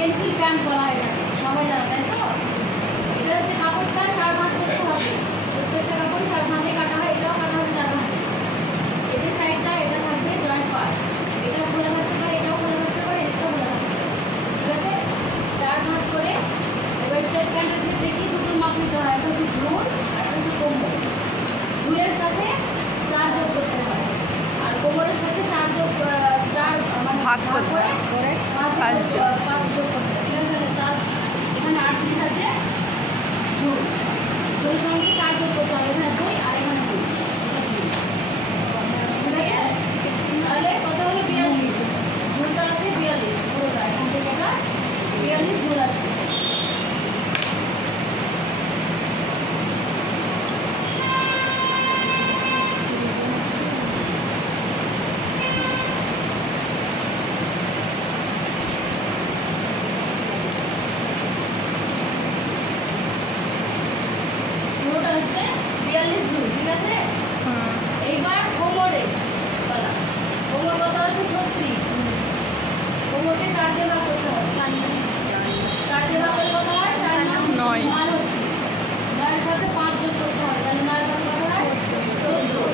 Pencil pant বলা হয় এটাকে, সবাই জানো তাই তো? এটা হচ্ছে কাপড়টা 4 ভাঁজ করতে হবে, প্রত্যেকটা কাপড় 4 ভাঁজে কাটা হয়, এটাও কাটা হবে 4 ভাঁজে। এই যে সাইডটা এটা থাকবে জয়েন্ট পার্ট, এটা খোলা থাকতে পারে, এটাও খোলা থাকতে পারে, এটাও খোলা থাকতে পারে, ঠিক আছে? 4 ভাঁজ করে এবার স্ট্রেট প্যান্টের ক্ষেত্রে কি দুটো মাপ নিতে হয়, একটা হচ্ছে ঝুল আর একটা হচ্ছে কোমর। ঝুলের সাথে 4 যোগ করতে হয় আর কোমরের সাথে 4 মানে ভাগ করে 5 যোগ করতে হয়, ঠিক আছে? এখানে 8 পিস আছে ঝুল, ঝুলের সঙ্গে 4 যোগ করতে হবে, এখানে 2 আর এখানে 2, ঠিক আছে? তাহলে কত হলো 42, ঝুলটা আছে 42, পুরোটা এখান থেকে এটা 42 ঝুল আছে। পুরোটা হচ্ছে 42 ঝুল, ঠিক আছে? এইবার কোমরে বলা, কোমর কত আছে 36, কোমরকে 4 দিয়ে ভাগ করতে হয়, 4 দিয়ে ভাগ করলে কত হয় 4 9 হচ্ছে, 9 সাথে 5 যোগ করতে হয়, তাহলে 9 কত হয় 14,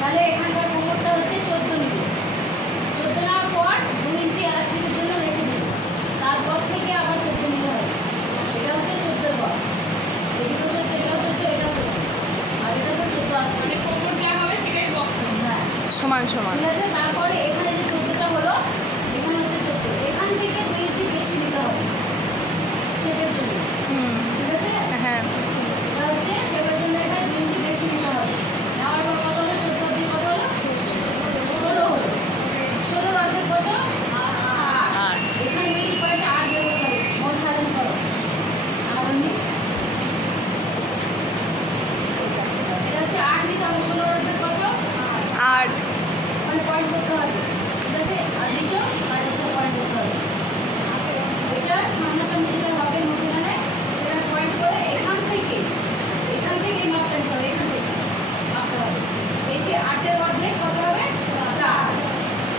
তাহলে এখানকার কোমরটা হচ্ছে 14 নিবে। 14 নেওয়ার পর 2 ইঞ্চি এলাস্টিকের জন্য রেখে দিবে, তারপর থেকে আবার 14 নিতে হবে, এটা হচ্ছে 14 বক্স, এদিকে 14, এটাও 14, এটাও 14, আর এটা তো 14 আছে, মানে কোমর যা হবে সেটাই বক্স হবে, হ্যাঁ সমান সমান, ঠিক আছে? তারপরে এখানে যে 14টা হলো, এখানে হচ্ছে 14, এখান থেকে 2 ইঞ্চি বেশি নিতে হবে শেপের জন্য, ঠিক আছে? হ্যাঁ এটা হচ্ছে শেপের জন্য এখানে 2 ইঞ্চি বেশি নিতে হবে। নেওয়ার পর কত হলো 14 দিয়ে কত হলো 16 হলো, 16 অর্ধেক কত 8, এখানে মিডিল পয়েন্টে 8 দিয়ে করতে হবে, মন সাজানো করো আর এটা হচ্ছে 8 দিতে হবে, 16 অর্ধেক কত 8, মানে পয়েন্ট করতে হবে, ঠিক আছে? আর নিচেও আর একটা পয়েন্ট করতে হবে, এটা সামনাসামনি যেটা হবে মধ্যখানে সেটা পয়েন্ট করে এখান থেকে এই মাপটা নিতে হবে, এখান থেকে মাপতে হবে। এই যে 8-এর অর্ধেক কত হবে 4,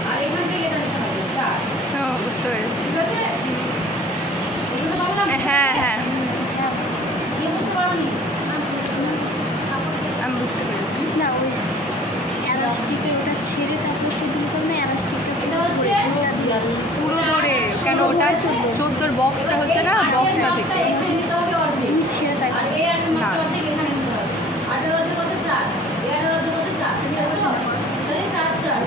আর এখান থেকে এটা নিতে হবে 4, বুঝতে পেরেছি। ঠিক আছে? বুঝতে পারলাম? হ্যাঁ হ্যাঁ কি বুঝতে পারোনি? আমি বুঝতে পেরেছি। না ওই এলাস্টিকের ওটা ছেড়ে তারপর চুদিন করবে, এলাস্টিকটা এটা হচ্ছে পুরো ধরে কেন ওটা 14 বক্সটা হচ্ছে না, বক্সটা থেকে এখানে নিতে হবে অর্ধেক, তুমি ছেড়ে আর তারপর এই 8-এর মাপটা অর্ধেক এখানে নিতে হবে, 8-এর অর্ধেক কত 4, এই 8-এর অর্ধেক কত 4, ঠিক আছে? তাহলে 4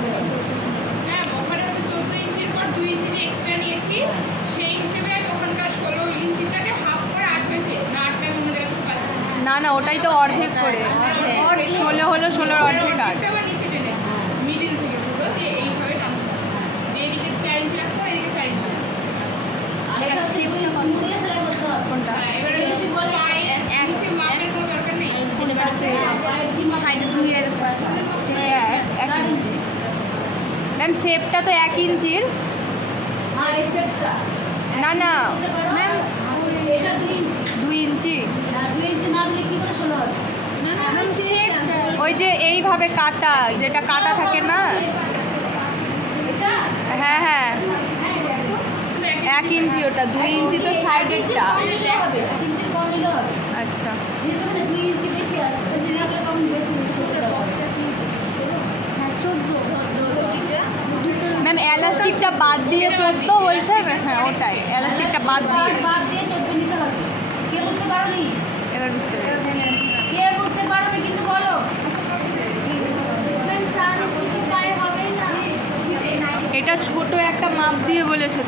হ্যাঁ, ওখানে হচ্ছে 14 ইঞ্চির পর 2 ইঞ্চি যে এক্সট্রা নিয়েছি, সেই হিসেবে আমি ওখানকার 16 ইঞ্চিটাকে হাফ করে 8 পেয়েছি, না 8টা অন্য জায়গায় পাচ্ছি। না না ওটাই তো অর্ধেক করে, 16 হলো 16 অর্ধেক 8, অর্ধেকটা আবার নিচে টেনেছি, মিডিল থেকে পুরো দিয়ে এইভাবে টানতে হবে, এইদিকে 4 ইঞ্চি রাখতে হবে, এদিকে 4 ইঞ্চি রাখতে হবে। আর এটা সিম্পল দিয়ে সেলাই করতে হবে। কোনটা হ্যাঁ, এবারে পায়ের নিচে মাপের কোনো দরকার নেই। সাইডে 2 এর পাশ 1 ইঞ্চি। ম্যাম শেপটা তো 1 ইঞ্চির, আর এই শেপটা না না ম্যাম এটা 2 ইঞ্চি, 2 ইঞ্চি, আর 2 ইঞ্চি না দিলে কি করে 16 হবে? ওই যে এইভাবে কাটা, যেটা কাটা থাকে না, এটা হ্যাঁ হ্যাঁ হ্যাঁ এটা 1 ইঞ্চি, ওটা 2 ইঞ্চি তো সাইডেরটা। কম নিলে হবে, 1 ইঞ্চি কম নিলে হবে, আচ্ছা যেহেতু এখানে 2 ইঞ্চি বেশি আছে, বেশি থাকলে তখন বেশি শেপটা হবে। হ্যাঁ 14 ম্যাম এলাস্টিকটা বাদ দিয়ে 14 বলছে, হ্যাঁ ওটাই এলাস্টিকটা বাদ দিয়ে, বাদ দিয়ে 14 নিতে হবে। কে বুঝতে পারোনি? এবার বুঝতে পেরেছি। কে বুঝতে পারোনি কিন্তু বলো। এটা ছোট একটা মাপ দিয়ে বলেছে।